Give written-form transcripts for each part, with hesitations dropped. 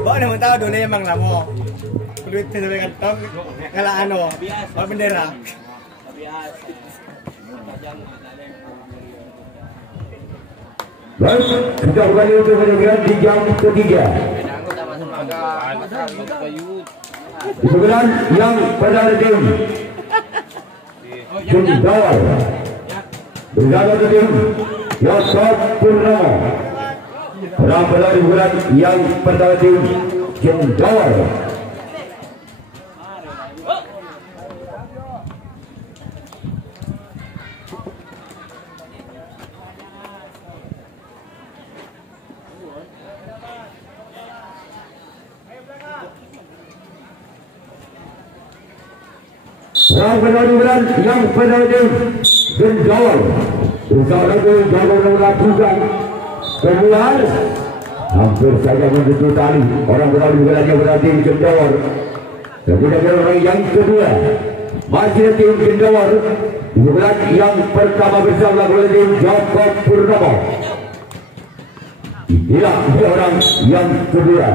Bawa nama tahu dulu emang lah mau. Duit sampai kantong ngalah ano, bawa bendera. Baik, kita kembali untuk mendengar di jam ketiga. Di bulan yang pada tim Jendawar berjalan ke tim Yosef Purnomo. Pada di bulan yang pada tim Jendawar. Bulan yang pada tim Jendawar bersama dengan jalan melakukan keluar hampir saja menyentuh tali orang berada di bulan yang pada tim Jendawar. Kemudian orang yang kedua masih tim Jendawar di bulan yang pertama bersama dengan tim Jakob Purnomo. Inilah dia orang yang kedua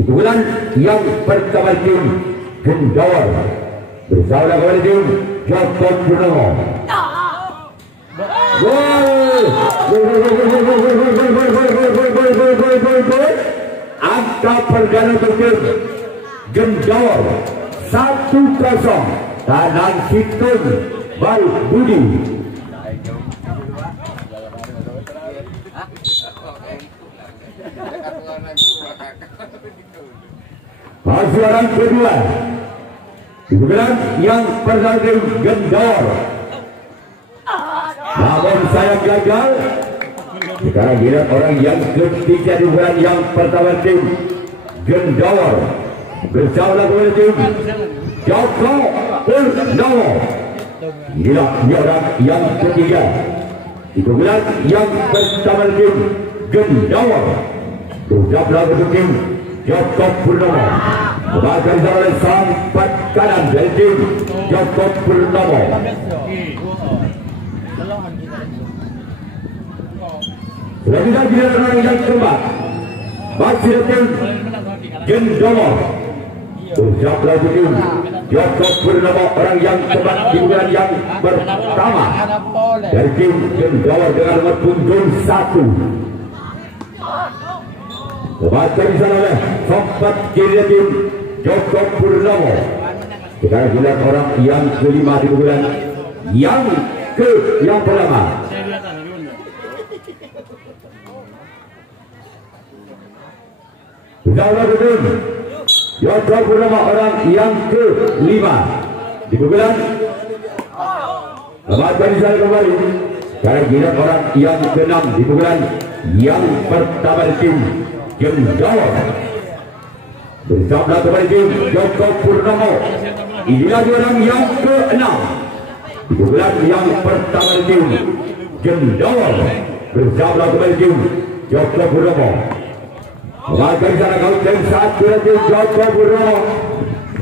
di bulan yang pertama tim Jendawar bersama dengan tim Jakob Purnomo. Angka perdana untuk tim Jendawar 1-0. Tangan Situn Baru Budi. Masih orang kedua di bulan yang pernah tim Jendawar. Namun saya gagal. Sekarang giliran orang yang ketiga di bulan yang pertama tim Jendawar bersama dengan tim Jakob Purnomo. Inilah dia orang yang ketiga di bulan yang pertama tim Jendawar bersama dengan tim Jakob Purnomo. Bahkan oleh sampat kanan dari tim Jakob Purnomo. Selanjutnya giliran orang yang keempat masih tim Jendawar bersama tim Jakob Purnomo. Orang yang keempat di bulan yang pertama dari tim Jendawar dengan nomor punggung 1. Kebaca di sana oleh sempat kiri tim Jakob Purnomo. Sekarang giliran orang yang kelima di bulan yang pertama. Bersama tim Jakob Purnomo orang yang kelima di bulan. Kebaca di sana kembali. Sekarang giliran orang yang keenam di bulan yang pertama di tim Jendawar bersama kembali tim Jakob Purnomo. Inilah orang yang ke-6 di bulan yang pertama di tim Jendawar bersama kembali tim Jakob Purnomo. Maka sana kau tim 1 tim Jakob Purnomo.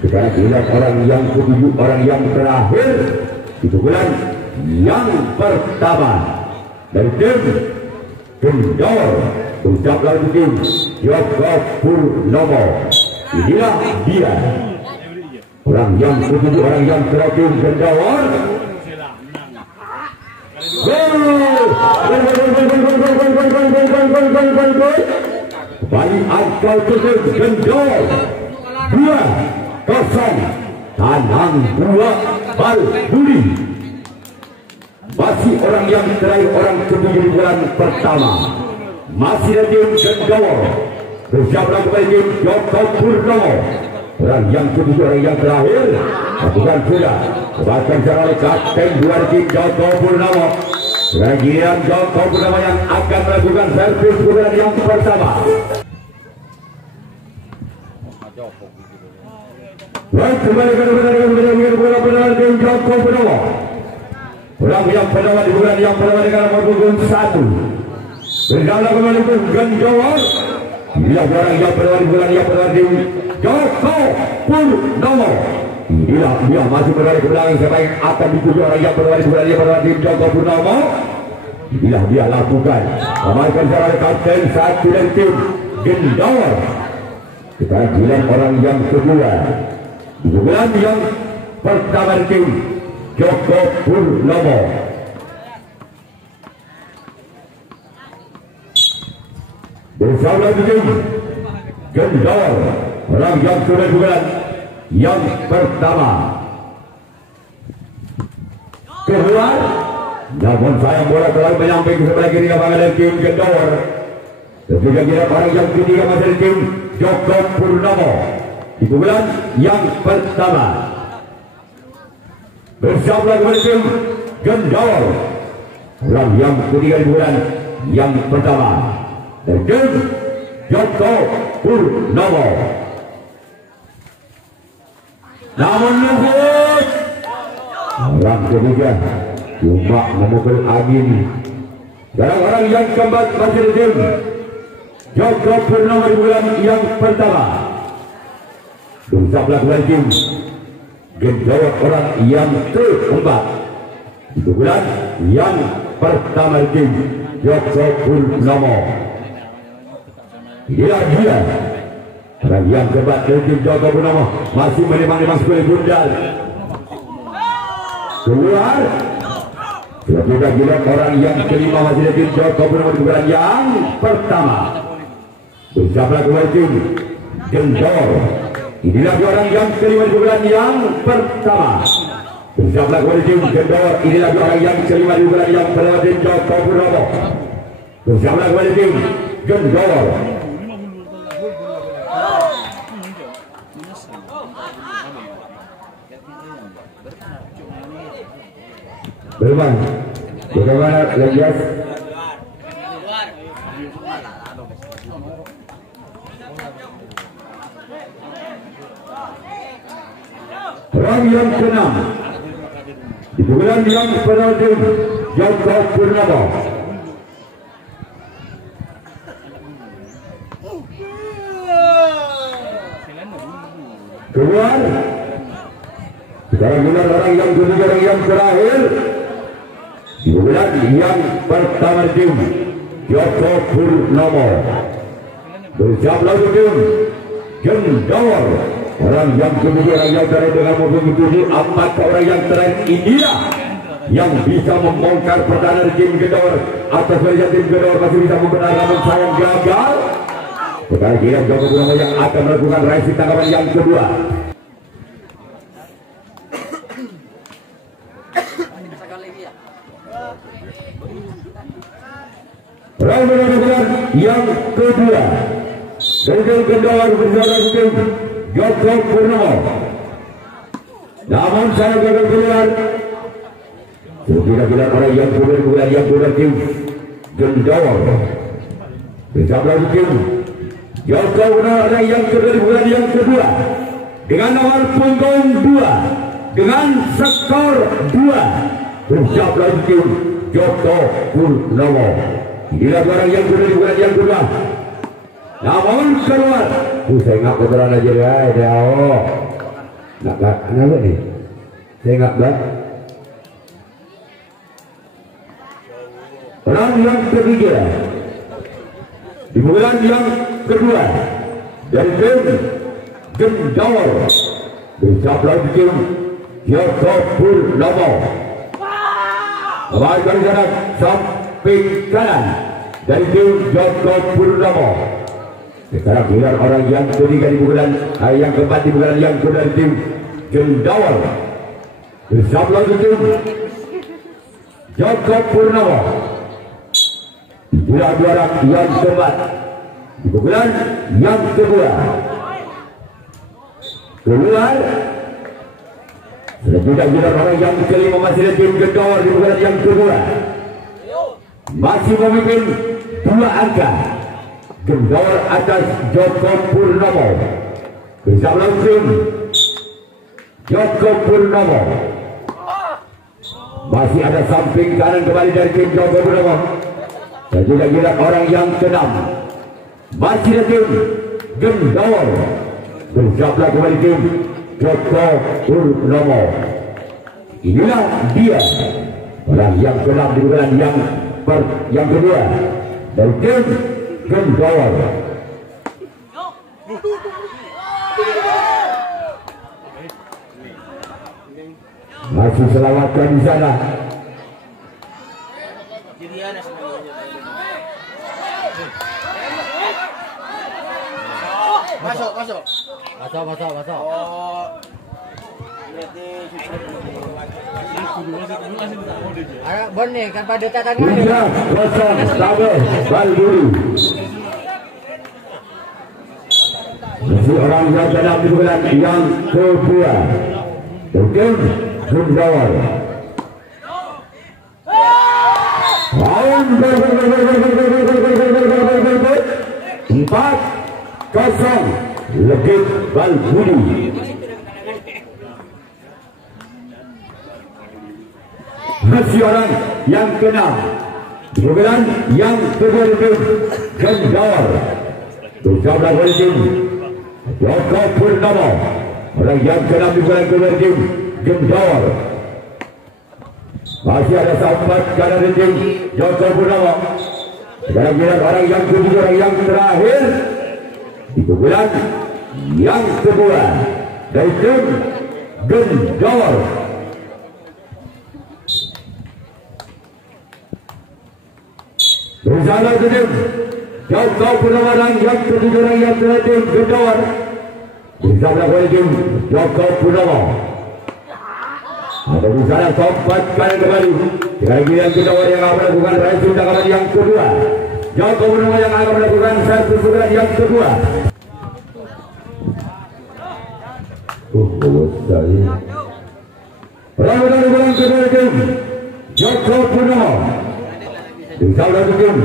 Sekarang inilah orang yang ke-7, orang yang terakhir di bulan yang pertama dari tim Jendawar bersama tim Jakob Purnomo. Inilah dia orang yang ke-7, orang yang terakhir Jendawar. Bagi angka untuk Jendawar 2-0. Tanang 2 Baru Budi. Masih orang yang terakhir, orang ke-7 di bulan pertama masih ada tim Jendawar bersama kembali tim Jakob Purnomo. Orang yang ke-7, orang yang terakhir lakukan sudah bahkan secara oleh kapten 2 tim Jakob Purnomo. Bagian Jakob Purnomo yang akan melakukan servis bulan yang pertama. Baik, kembali ke bulan tim Jakob Purnomo. Orang yang pertama di bulan yang pertama dengan nomor punggung 1. Bersama kembali ke Jendawar. Inilah orang yang pertama di bulan yang pertama tim Jakob Purnomo. Inilah dia masih berada ke belakang siapa yang akan dituju orang yang pertama di bulan yang pertama tim Jakob Purnomo. Inilah dia lakukan. Memainkan secara kapten satu dari tim Gendor. Sekarang giliran orang yang kedua. Giliran yang pertama dari tim Joko Purnomo. Bersama tim Gendor. Orang yang sudah giliran yang pertama. Keluar. Namun sayang bola telah menyampai ke sebelah kiri lapangan tim Gendor. Juga kira orang yang ketiga masih tim Joko Purnomo di bulan yang pertama. Bersama dengan tim Gendor. Orang yang ketiga di bulan yang pertama. Dan tim Joko Purnomo. Namun lembut. Orang ketiga cuma memukul angin. Sekarang orang yang keempat masih di tim Joko Purnomo di bulan yang pertama. Bersama dengan tim Gendor orang yang keempat di bulan yang pertama tim Joko Purnomo. Dia orang yang keempat dari tim Joko Purnomo masih menimang-nimang sekali bundal. Keluar. Sudah gila orang yang kelima masih dari tim Joko Purnomo di bulan yang pertama. Bersama dengan tim Gendor. Inilah orang yang kelima di bulan yang pertama. Bersama dengan tim Gendor. Inilah orang yang kelima di bulan yang pertama tim Joko Purnomo. Bersama dengan tim Gendor. Berman, bagaimana Legias? Orang yang keenam di bulan yang pertama tim Joko Purnomo. Keluar. Sekarang bulan orang yang ketiga, orang yang terakhir di bulan yang pertama tim Joko Purnomo. Bersama tim Gendor. Orang yang kedua, orang yang terakhir dengan mobil tujuh, empat orang yang terakhir inilah yang bisa membongkar pertahanan tim Gendor. Atas barisan tim Gendor masih bisa membenar, namun sayang gagal. Sekarang kira Joko Purnomo yang akan melakukan raisi tanggapan yang kedua. Benar-benar yang kedua dari tim Gendor bersama tim Joko Purnomo. Namun saya gagal keluar. Kira-kira orang yang kedua tim Gendor bersama tim Joko Purnomo. Orang yang kedua yang kedua dengan nomor punggung 2 dengan skor 2 bersama tim Joko Purnomo. Inilah orang yang kedua di bulan yang kedua. Namun keluar. Saya nggak kebetulan aja ya. Nggak kenapa nih? Saya nggak berat. Orang yang ketiga di bulan yang kedua dari tim Gendor bersama tim Joko Purnomo. Baik dari sana samping kanan dari tim Joko Purnomo. Sekarang giliran orang yang ketiga di bulan yang keempat di bulan yang kedua dari tim Gendor bersama tim Joko Purnomo. Dua orang yang keempat di bulan yang kedua. Keluar. Sudah giliran orang yang kelima masih dari tim Gendor di bulan yang kedua. Masih memimpin 2 angka. Gendor atas Joko Purnomo bersama tim Joko Purnomo. Masih ada samping kanan kembali dari tim Joko Purnomo. Dan juga gila orang yang ke-6 masih ada tim Gendor bersama kembali tim Joko Purnomo. Inilah dia orang yang ke-6 di bulan yang yang kedua dari tim Gendawar. Masih selamatkan di sana. Masuk. Oh. Bon nih kan pada tatan 3-0 Tabel Balburi. Masih orang yang dalam di bulan yang kedua. Tim Gendawar. 4-0 Legit Balburi. Masih orang yang keenam di bulan yang kedua tim Gendawar. Bersama tim Joko Purnomo. Orang yang keenam di bulan kedua tim Gendawar. Masih ada sahabat kanan tim Joko Purnomo. Sekarang orang yang kedua, orang yang terakhir di bulan yang kedua dari tim Gendawar. Bersama tim Joko Purnomo yang kedua, orang yang terakhir tim Gendawar. Bersama tim Joko Purnomo. Ada di sana sobat kanan kembali. Lagi yang Gendawar yang akan melakukan racing dalam yang kedua. Joko Purnomo yang akan melakukan satu pukulan yang kedua. Lawan yang kedua tim Joko Purnomo. Bersama tim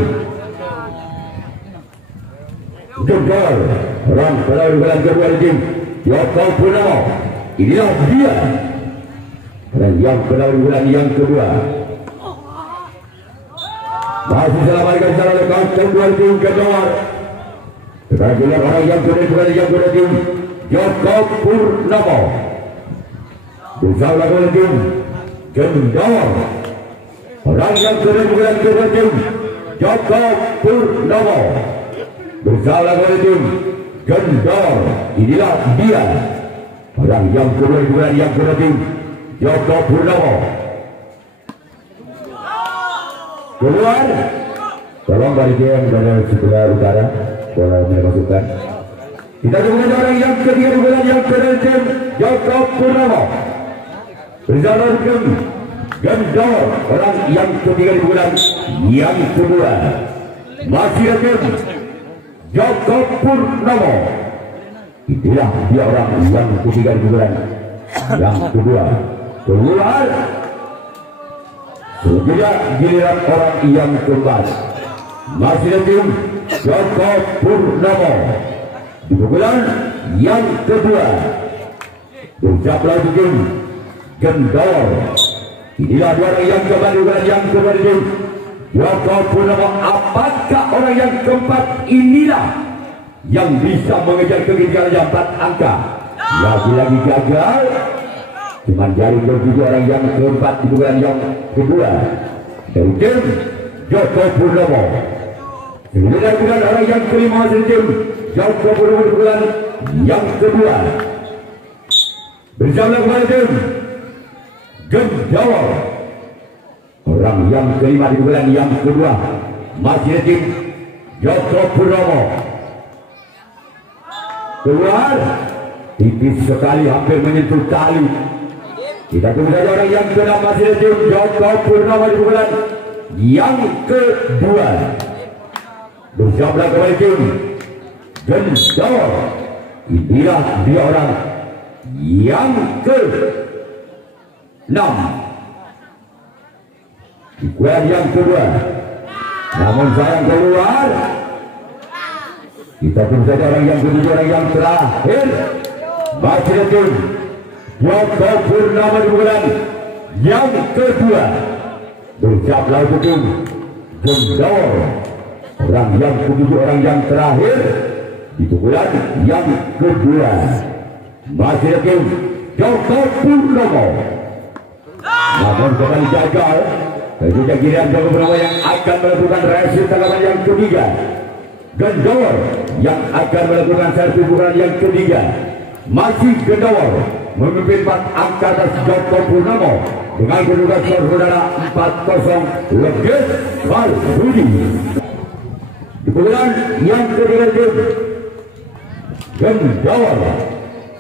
Gendawar. Orang lawan kedua tim Joko Purnomo. Inilah dia. Dan yang kedua bulan yang kedua masih selamatkan secara lekas kedua tim Gendawar. Sekarang orang yang kedua bulan yang kedua tim Joko Purnomo. Bersama tim Gendawar. Orang yang kedua bulan kedua tim Joko Purnomo. Bersama tim Gendawar. Inilah dia. Orang yang kedua bulan yang kedua tim Joko Purnomo. Keluar. Tolong balik yang dari sebelah utara. Bola memasukkan. Kita tunggu orang yang ketiga di bulan yang kedua tim Joko Purnomo. Bersama tim Gendawar. Orang yang ketiga di bulan yang kedua. Masih tim Joko Purnomo. Itulah dia orang yang ketiga di bulan yang kedua. Keluar. Sudah giliran orang yang keempat. Masih tim Joko Purnomo di bulan yang kedua. Ucaplah tim Gendawar. Inilah dua orang yang keempat di bulan yang kedua tim Joko Purnomo. Apakah orang yang keempat inilah yang bisa mengejar ketinggalan yang 4 angka? Lagi-lagi gagal. Cuman jaring bertuju orang yang keempat di bulan yang kedua dari tim Joko Purnomo. Kemudian bulan orang yang kelima dari tim Joko Purnomo di bulan yang kedua. Bersama kepada tim Gendawar. Orang yang kelima di bulan yang kedua masih tim Joko Purnomo. Keluar. Tipis sekali, hampir menyentuh tali. Kita tunggu saja orang yang keenam masih tim Joko Purnomo di bulan yang kedua. Bersama kembali tim Gendawar. Inilah dia orang yang ke-6 di bulan yang kedua. Namun sayang keluar. Kita tunggu saja orang yang kedua, orang yang terakhir. Masih tim Joko Purnomo di bulan yang kedua. Bersama tim Gendawar. Orang yang kedua, orang yang terakhir di bulan yang kedua. Masih tim Joko Purnomo. Namun kembali gagal. Kemudian giliran Joko Purnomo yang akan melakukan reaksi tangan yang ketiga. Gendor yang akan melakukan servis pukulan yang ketiga. Masih Gendor memimpin 4 angka atas Joko Purnomo dengan kedudukan skor saudara 4-0 Leges Budi. Di pukulan yang ketiga tim Gendor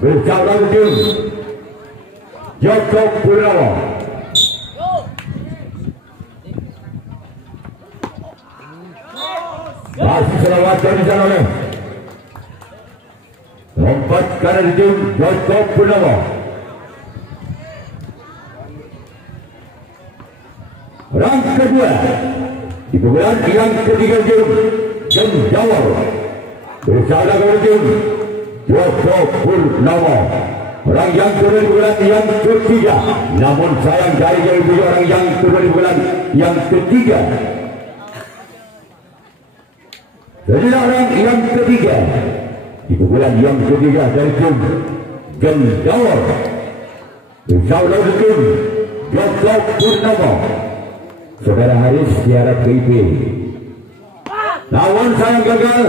bersama tim Joko Purnomo. Masih selawat dari sana oleh lompat kanan tim Joko Purnomo. Rang kedua di pukulan yang ketiga tim Gendor bersama dengan tim Joko Purnomo. Orang yang kedua di bulan yang ketiga, namun sayang dari orang yang kedua di bulan yang ketiga. Jadi orang yang ketiga di bulan yang ketiga dari tim Gendor bersama dengan tim Joko Purnomo. Saudara Haris tiarap PIP, namun sayang gagal.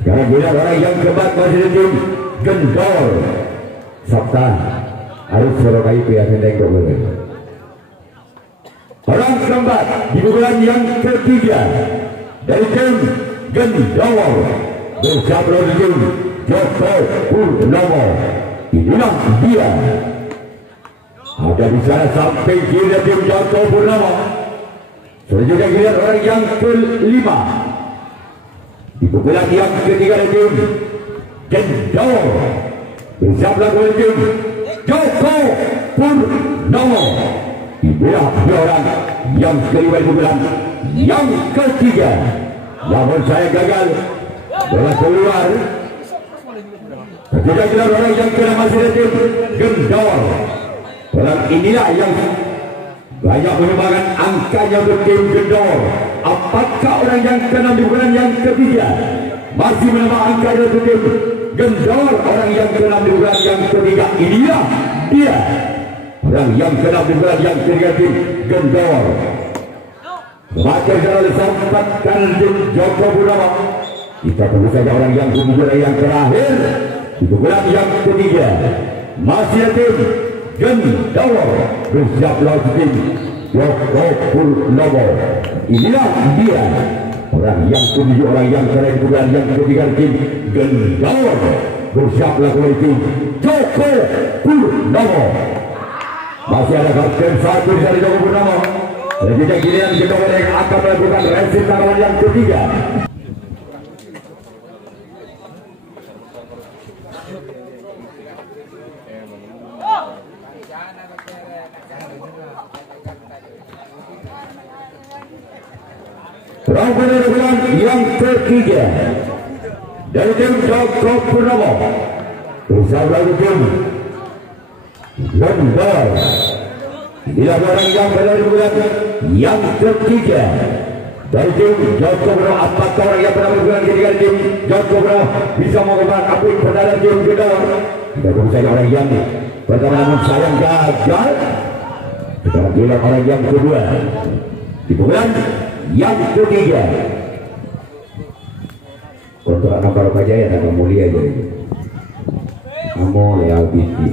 Sekarang bila orang yang keempat masih di tim Gendor. Sabta harus suruh KIP akan tengok boleh. Orang keempat di bulan yang ketiga dari tim Gendor bersama dengan tim Joko Purnomo. Inilah dia. Ada di sana sampai kira tim Joko Purnomo. Selanjutnya kira orang yang kelima di bulan yang ketiga dari tim Gendor bersama dengan tim Joko Purnomo. Inilah orang yang kelima di bulan yang ketiga. Namun saya gagal bola keluar. Ketika orang yang kena masih ada tim Gendor. Orang inilah yang banyak menyumbangkan angkanya untuk tim Gendor. Apakah orang yang kena di bulan yang ketiga masih menambah angkanya untuk tim Gendor? Orang yang kena di bulan yang ketiga inilah dia. Orang yang kena di bulan yang ketiga tim Gendor. Makin terlalu sempat kanan tim Joko Purnomo. Kita tunggu saja orang yang kemudian yang terakhir di bulan yang ketiga masih ada tim Gendor bersiap lawan tim Joko Purnomo. Inilah dia orang yang kemudian orang yang terakhir di bulan yang ketiga tim Gendor bersiap lawan tim Joko Purnomo. Masih ada kapten satu dari Joko Purnomo. Dan juga giliran Gendor yang akan melakukan reaksi tangan yang ketiga. Rangkaian bulan yang ketiga dari tim Joko Purnomo bersama tim Gendor. Inilah orang yang berada di bulan yang ketiga dari tim Joko Purnomo. Apakah orang yang berada di bulan ketiga tim Joko Purnomo bisa mengubah akun perdana tim Gendor? Kita tunggu saja orang yang pertama, namun sayang gagal. Kita lihat orang yang kedua di bulan yang ketiga. Untuk anak baru aja ya, anak mulia aja. Kamu leal binti.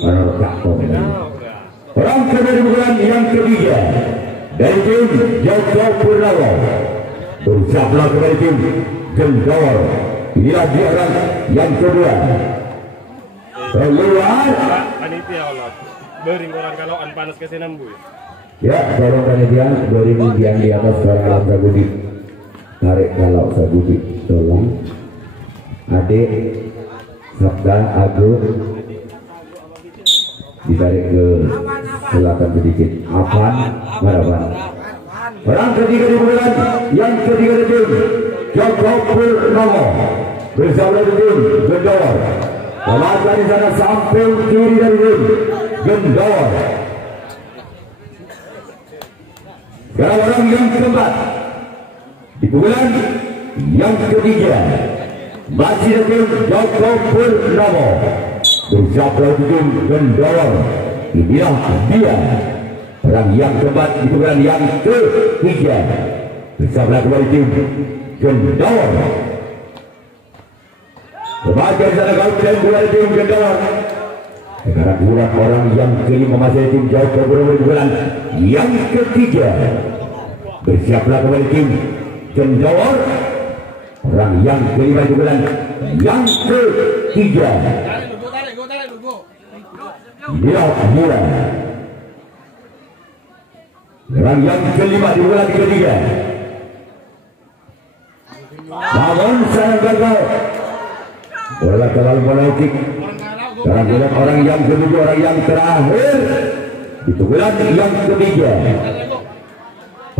Orang cakap. Orang kedua di bulan yang ketiga dari tim Joko Purnomo bersama dengan tim Gendor. Inilah dia orang yang kedua. Keluar. Panitia Allah. Bering orang kalau panas ke senambu. Ya, tolong panitia bering yang di atas orang alam Sabudi. Tarik kalau Sabudi, tolong. Adik Sabda Agung ditarik ke selatan sedikit. Apan, marapan. Orang ketiga di bulan yang ketiga di tim Joko Purnomo bersama tim Gendor. Pelata di sana sampai kiri dari tim Gendor. Sekarang orang yang keempat di bulan yang ketiga masih ada tim Joko Purnomo bersama tim Gendor. Inilah dia orang yang keempat di bulan yang ketiga bersama kembali tim Gendor. Sebagian sana kau dan bulan tim Gendor. Sekarang bulan orang yang kelima masih tim jauh ke bulan yang ketiga. Bersiaplah kembali tim Gendor. Orang yang kelima di bulan yang ketiga. Dia bulan. Orang yang kelima di bulan ketiga. Namun saya gagal. Bola terlalu menaikik. Sekarang bulan orang yang ketujuh, orang yang terakhir itu bulan yang ketiga.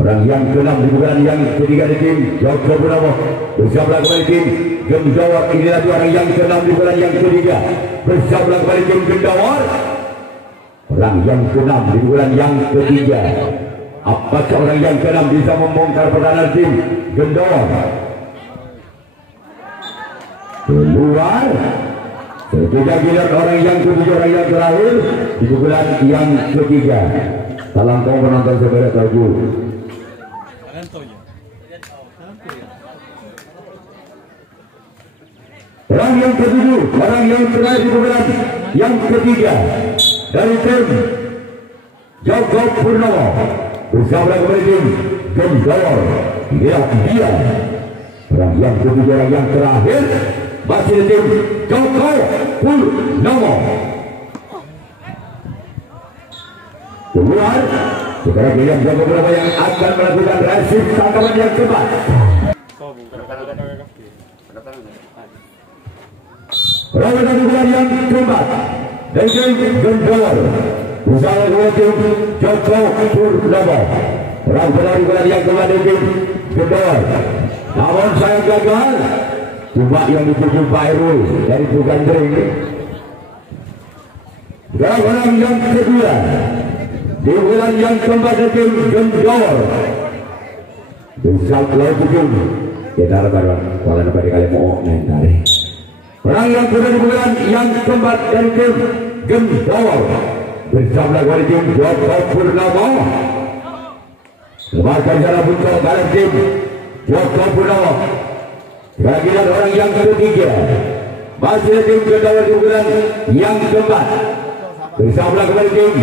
Orang yang keenam di bulan yang ketiga di tim Joko Purnomo. Bersama kembali tim Gendor. Inilah orang yang keenam di bulan yang ketiga. Bersama kembali tim Gendor. Orang yang keenam di bulan yang ketiga. Apakah orang yang keenam bisa membongkar pertahanan tim Gendor? Keluar. Sesudah giliran orang yang ketujuh, orang yang terakhir di bulan yang ketiga. Salam kau penonton seberat lagu. Orang yang ketujuh, orang yang terakhir di bulan yang ketiga dari tim Joko Purnomo bersama kembali tim Gendor. Dia orang yang ketujuh, orang yang terakhir masih di tim Joko Purnomo. Keluar. Sekarang yang Joko Purnomo yang akan melakukan resip tangkapan yang cepat. Orang yang keempat dari tim Gendor bersama dengan tim Joko Purnomo. Orang yang keempat dari tim Gendor. Namun saya gagal. Cuma yang dituju Pak Irul dari Bugandring. Orang yang kedua di bulan yang keempat dari tim Gendor. Bisa lalu ujung. Kita baru kalau dapat kali mau nentari. Orang yang kedua di bulan yang keempat dari tim Gendor. Bersama dengan tim Joko Purnomo. Semakin jalan muncul dalam tim Joko Purnomo. Bagian orang yang ketiga masih ada tim Gendor di bulan yang keempat. Bersama kembali tim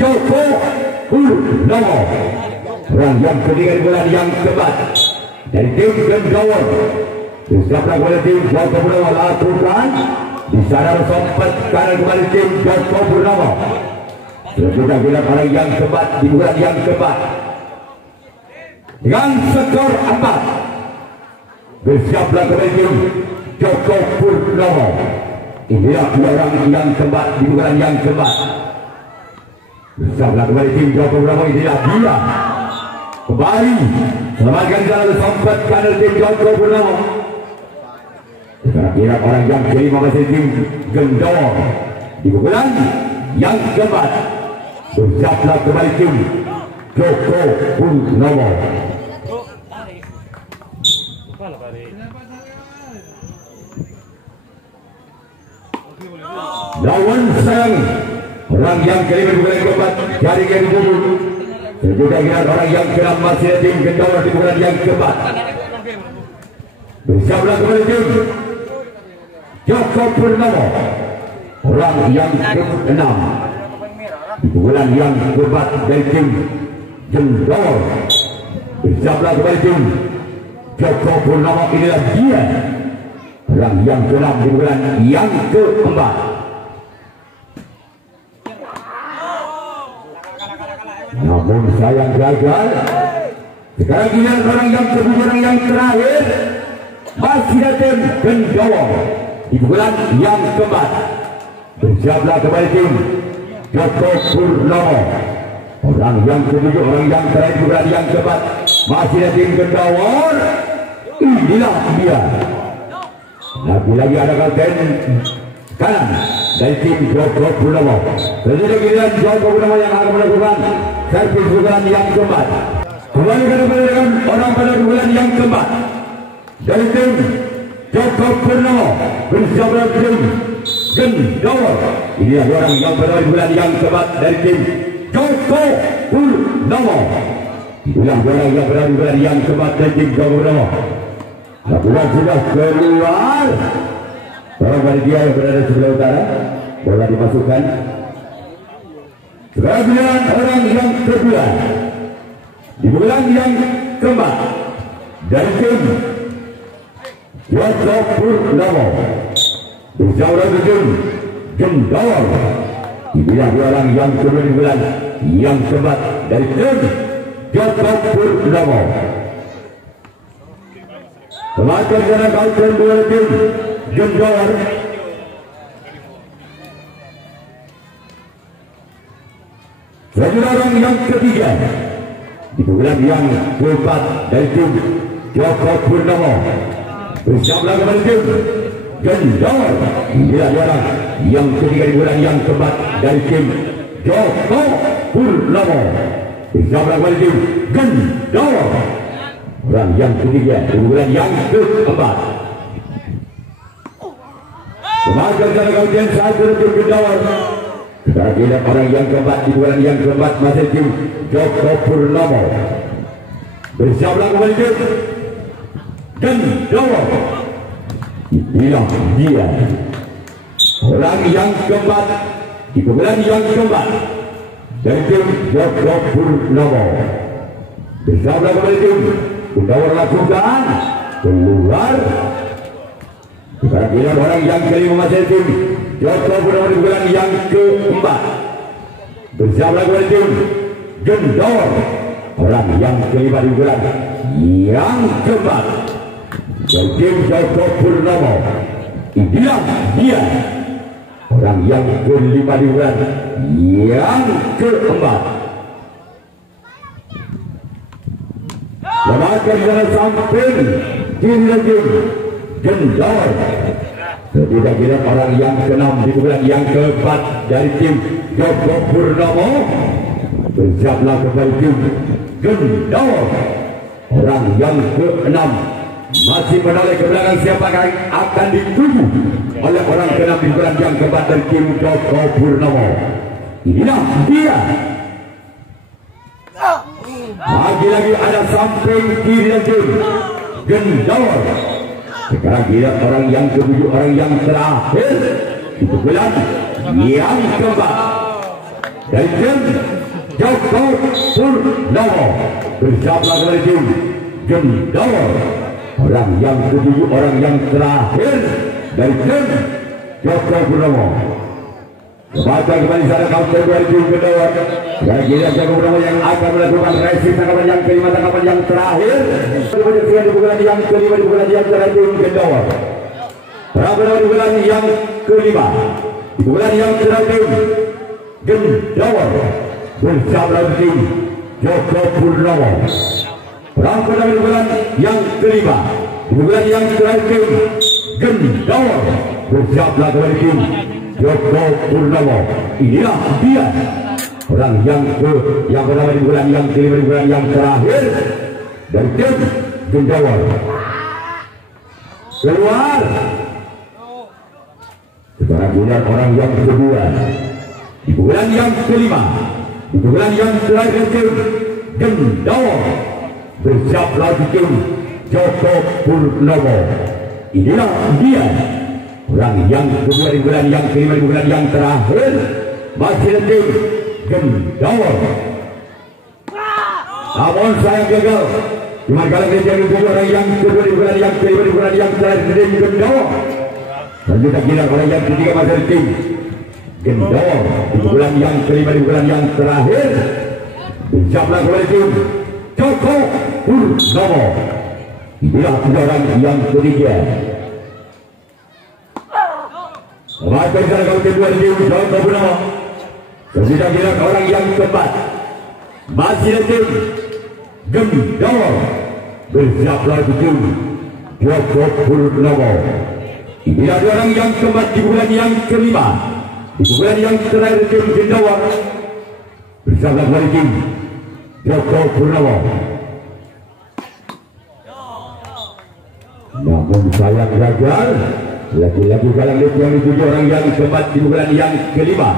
Joko Purnomo. Orang yang ketiga di bulan yang keempat dari tim Gendor. Bersama kembali tim Joko Purnomo lakukan di sana sempat kanan kembali tim Joko Purnomo. Sudah bilang orang yang keempat di bulan yang keempat dengan skor 4. Bersiaplah kembali tim Joko Purnomo. Inilah orang yang keempat di bulan yang keempat. Bersiaplah kembali tim Joko Purnomo. Inilah dia kembali selamatkan jalan sempat kanan tim Joko Purnomo. Sekarang orang yang kelima masih tim Gendor di bulan yang keempat. Bersiaplah kembali tim Joko Purnomo. Lawan sayang orang yang kelima di bulan keempat dari game dulu. Juga dengan orang yang keenam masih tim Gendor di bulan yang keempat. Bersama kembali tim Joko Purnomo. Orang yang keenam di bulan yang keempat dari tim Gendor. Bersama kembali tim Joko Purnomo. Inilah dia orang yang keenam di bulan yang keempat. Namun sayang gagal. Sekarang giliran orang yang ketujuh, orang yang terakhir masih datang Gendor di bulan yang keempat. Bersiaplah kembali tim Joko Purnomo. Orang yang ketujuh, orang yang terakhir di bulan yang keempat masih datang Gendor. Inilah dia. Lagi-lagi ada kapten kanan dari tim Joko Purnomo. Sesudah giliran Joko Purnomo yang akan melakukan servis bulan yang keempat. Kembali ke depan orang pada bulan yang keempat dari tim Joko Purnomo bersama tim Gendor. Ini adalah orang yang pada bulan yang keempat dari tim Joko Purnomo. Itulah bola yang berada yang keempat dari tim Joko Purnomo. Bola sudah keluar. Orang dia yang berada sebelah utara, bola dimasukkan. Kemudian orang yang kedua di bulan yang keempat dari tim Joko Purnomo bersama tim Gendor. Inilah orang yang kedua di bulan yang keempat dari tim Joko Purnomo. Kemarin karena kawasan dua tim Gendor. Orang yang ketiga di bulan yang keempat dari tim Joko Purnomo bersama kembali tim Gendor. Inilah orang yang ketiga di bulan yang keempat dari tim Joko Purnomo bersama kembali tim Gendor. Orang yang ketiga di bulan yang keempat. Kemarin karena kawasan satu tim Gendor. Sekarang orang yang keempat di bulan yang keempat masih tim Joko Purnomo bersama kembali tim Gendor. Inilah dia orang yang keempat di bulan yang keempat dari tim Joko Purnomo bersama kembali tim Gendor lakukan keluar. Sekarang orang yang kelima masih tim Joko Purnomo di bulan yang keempat bersama kembali tim Gendor. Orang yang kelima di bulan yang keempat dari tim Joko Purnomo. Inilah dia orang yang kelima di bulan yang keempat. Lemaskan jalan samping kiri tim Gendor. Kira-kira orang yang keenam di bulan yang keempat dari tim Joko Purnomo bersiaplah kembali tim Gendor. Orang yang keenam masih menoleh ke belakang, siapakah akan dituju oleh orang keenam di bulan yang keempat dari tim Joko Purnomo. Inilah dia. Lagi-lagi ada samping kiri tim Gendor. Sekarang dia orang yang ketujuh, orang yang terakhir di bulan yang keempat dari tim Joko Purnomo bersama kembali tim Gendor. Orang yang ketujuh, orang yang terakhir dari tim Joko Purnomo. Baca kembali sana kawasan dari tim Gendor. Sekarang dia Joko Purnomo yang akan melakukan racing tangkapan yang kelima, tangkapan yang terakhir di bulan yang kelima, di bulan yang terakhir tim Gendor. Berapa di bulan yang kelima, di bulan yang terakhir Gendor bersama tim Joko Purnomo. Berapa di bulan yang kelima, di bulan yang terakhir Gendor bersama tim Joko Purnomo. Inilah dia orang yang pertama di bulan yang kelima, di bulan yang terakhir dari tim Gendor. Keluar. Sekarang bulan orang yang kedua di bulan yang kelima, di bulan yang terakhir tim Gendor bersama tim Joko Purnomo. Inilah dia orang yang kedua di bulan yang kelima, di bulan yang terakhir masih tim Gendor. Namun saya gagal. Cuma kalau dia jadi orang yang kedua di bulan yang kelima, di bulan yang terakhir tim Gendor. Lanjut lagi orang yang ketiga masih tim Gendor di bulan yang kelima, di bulan yang terakhir bersama kembali tim Joko Purnomo. Inilah orang yang ketiga. Kemarin cara kau kedua di Joko Purnomo. Kemudian kira orang yang keempat masih tim Gendor bersama tim Joko Purnomo. Inilah orang yang keempat di bulan yang kelima, di bulan yang terakhir tim Gendor bersama tim Joko Purnomo. Namun sayang gagal. Lagi-lagi kalah yang dituju orang yang keempat di bulan yang kelima,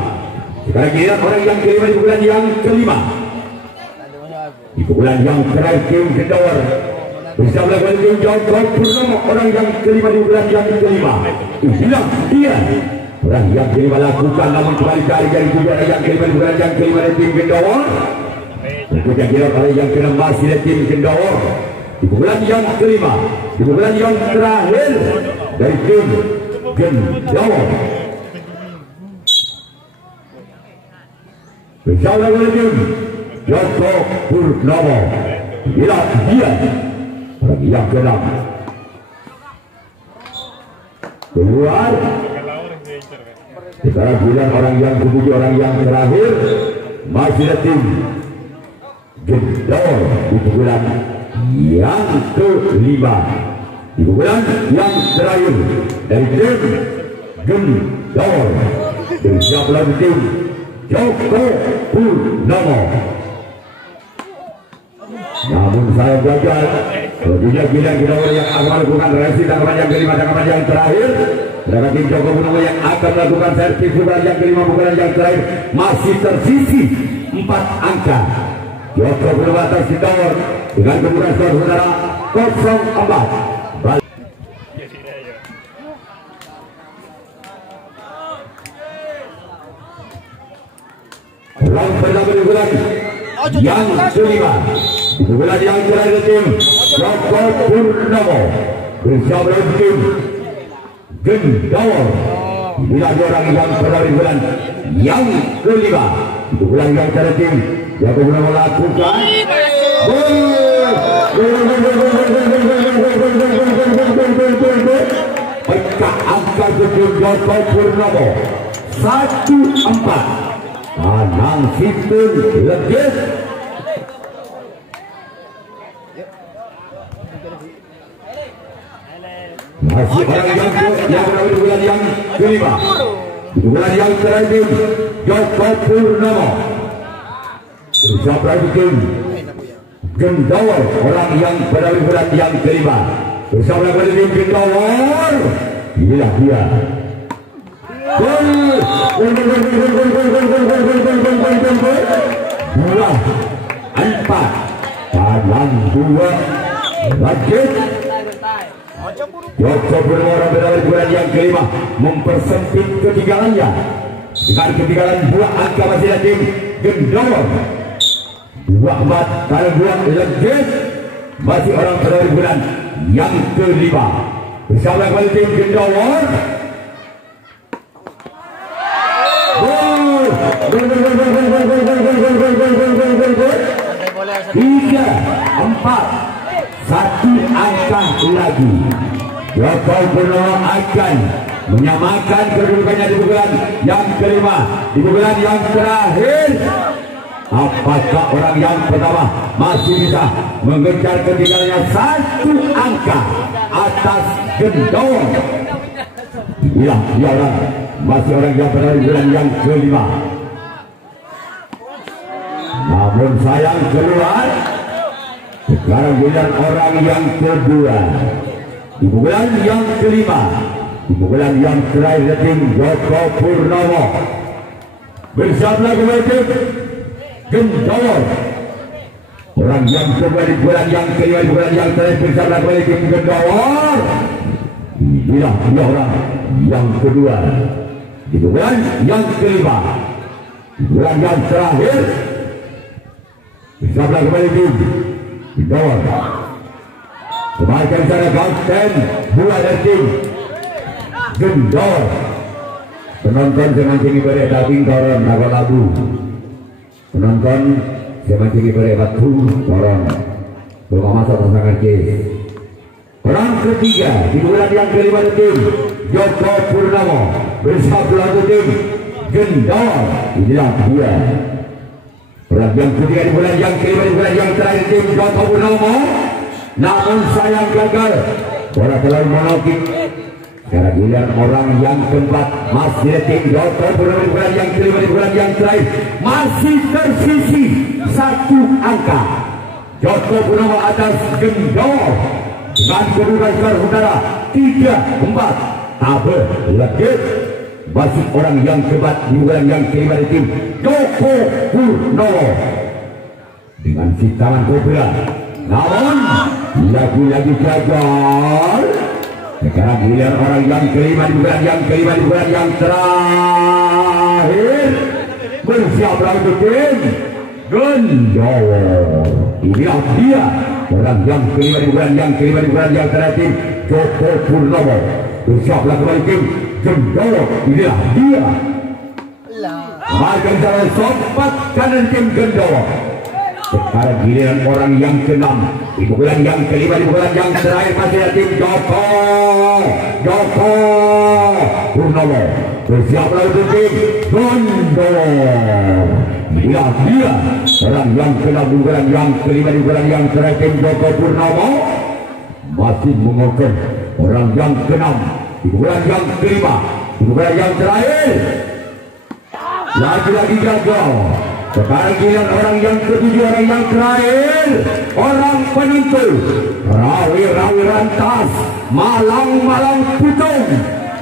Sekarang giliran orang yang kelima di pukulan yang kelima. Di pukulan yang terakhir tim Gendawar bisa melakukan tim Joko Purnomo, orang yang kelima di pukulan yang kelima. Inilah dia orang yang kelima lakukan, namun kembali dari orang yang kelima di pukulan yang kelima dari tim Gendawar. Berikutnya giliran orang yang kelima masih dari tim Gendawar. Di pukulan yang kelima, di pukulan yang terakhir dari tim Gendawar. Bersama dengan tim Joko Purnomo. Inilah dia orang yang keenam. Keluar. Sekarang bilang orang yang ketujuh, orang yang terakhir masih ada tim Gendawar di pukulan yang kelima. Di pukulan yang terakhir dari tim Gendawar. Bersiap lagi tim Joko Purnomo. Namun saya gagal. Tentunya bilang Gendawar yang akan melakukan resi tangkapan yang kelima, tangkapan yang terakhir. Sedangkan tim Joko Purnomo yang akan melakukan servis pukulan yang kelima, pukulan yang terakhir. Masih tersisi 4 angka. Joko Purnomo atas Gendawar dengan kemudian saudara 0-4. Round pertama di bulan yang kelima, di bulan yang terakhir tim Joko Purnomo bersama tim Gendawar. Inilah orang yang pertama di bulan yang kelima, di bulan yang terakhir tim Joko Purnomo lakukan pecah angka tim Joko Purnomo 1-4. Anang sistem legit. Masih orang yang berada di bulan yang kelima, di bulan yang terakhir Joko Purnomo bersama tim Gendawar, orang yang berada di bulan yang kelima bersama tim Gendawar. Inilah dia. Dua 4 dalam 2 budget. Joko Purnomo berada di bulan yang kelima mempersempit ketinggalannya dengan ketinggalan 2 angka masih ada tim Gendawar. 2-4 kali 2 legit masih orang berada di bulan yang kelima bersama kembali tim Gendawar. 3-4 1 angka lagi. Joko Purnomo akan menyamakan kedudukannya di pukulan yang kelima, di pukulan yang terakhir. Apakah orang yang pertama masih bisa mengejar ketinggalannya 1 angka atas Gendawar? Iya, dia orang masih orang yang berada di bulan yang kelima. Namun sayang keluar. Sekarang bulan orang yang kedua, di bulan yang kelima, di bulan yang terakhir tim Joko Purnomo bersama kembali Gendawar. Orang yang kedua di bulan yang kelima, di bulan yang terakhir bersama kembali tim Gendawar. Inilah dia orang yang kedua di bulan yang kelima, di bulan yang terakhir bersama kembali tim Gendawar. Kembalikan sana kapten bola dari tim Gendawar. Penonton semancing ibadah tapi koron nakal lagu. Penonton semancing ibadah batu koron. Belum masuk pasangan ke. Orang ketiga di bulan yang kelima tim Joko Purnomo bersama tim Gendawar. Inilah dia. Orang yang ketiga di bulan yang kelima, di bulan yang terakhir tim Joko Purnomo. Namun sayang gagal. Orang terlalu monokik. Sekarang giliran orang yang keempat masih tim Joko Purnomo di bulan yang kelima, di bulan yang terakhir masih tersisi 1 angka. Joko Purnomo atas Gendawar dengan kedudukan saudara 3-4. Tabel legit masih orang yang kebat di bulan yang kelima dari tim Joko Purnomo dengan si tangan kobra. Namun lagi-lagi gagal. Sekarang giliran orang yang kelima di bulan yang terakhir. Bersiap lagi tim Gendowo. Inilah dia orang yang kelima di bulan yang terakhir Joko Purnomo. Bersiaplah kembali tim Gendowo. Inilah dia. Makan cara sobat kanan tim Gendowo. Sekarang giliran orang yang ke-6 di bulan yang kelima di bulan yang terakhir masih ada tim Joko Purnomo. Bersiaplah untuk tim Gendowo. Inilah dia orang yang ke-6 di bulan yang kelima di bulan yang terakhir tim Joko Purnomo. Masih mengukur orang yang ke-6 di bulan yang kelima di bulan yang terakhir. Lagi-lagi gagal. Sekarang giliran orang yang ke-7, orang yang terakhir, orang penentu Rawi Rantas Malang Putung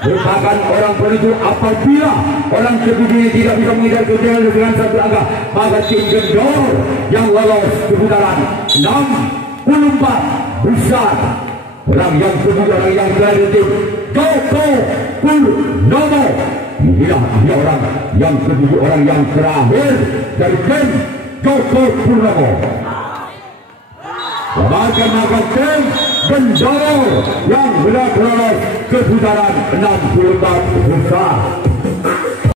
merupakan orang penentu. Apabila orang ke-7 ini tidak bisa mengejar kemenangan dengan satu angka, maka tim Gendowo yang lolos ke putaran 64 besar. Orang yang ke-7, orang yang terakhir tim Joko Purnomo. Inilah dia orang yang ke-7, orang yang terakhir dari tim Joko Purnomo. Bahkan maka tim Gendowo yang berlolos ke putaran 64 besar.